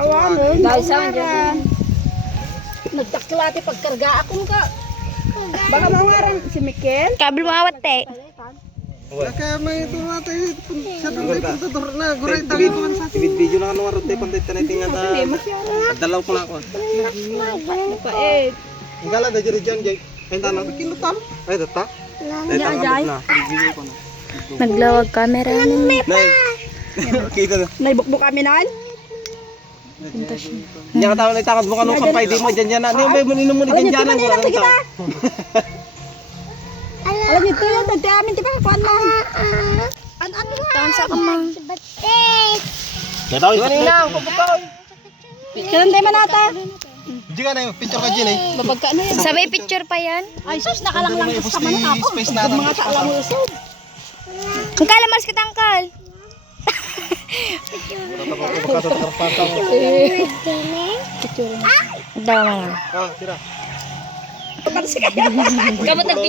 Awan, Dahil sa akin. nagdaklati pagkarga akong ka. Baka mawaran si Mikel. Kabil mo awat te. Kaya may ito natin. Sa tunay pagtutur na. Guray tagi ko man sa atin. Video na ano nga pantay tanay tinga ta. Dalaw ko na ako. Pait. Igala da jeri jan jay. Ay tanang kinutam. Ay data. Ay tanang na. Video ko na. Naglawag camera namin. Nay. Kita na. Naibukbuk kami nan. Nya ka tawo na takad mo kanong kampay di mo jan jan na. Ni may munino mo ni jan jan ko lang ta. Alam niyo yun, nagtiamin di ba kuan mo? Ano Taon sa kamang. Dataw. Kanina ko putaw. Kailan tayo manata? Di ka na yung picture ka dyan eh. Babagka ano yan? Sabay picture pa yan. Ay sus, nakalang sa manok ako. Space na Mga kaalam mo usod. Ang kalamas ka tangkal. Dawa man. Ah, tira. Kamot nagpicture.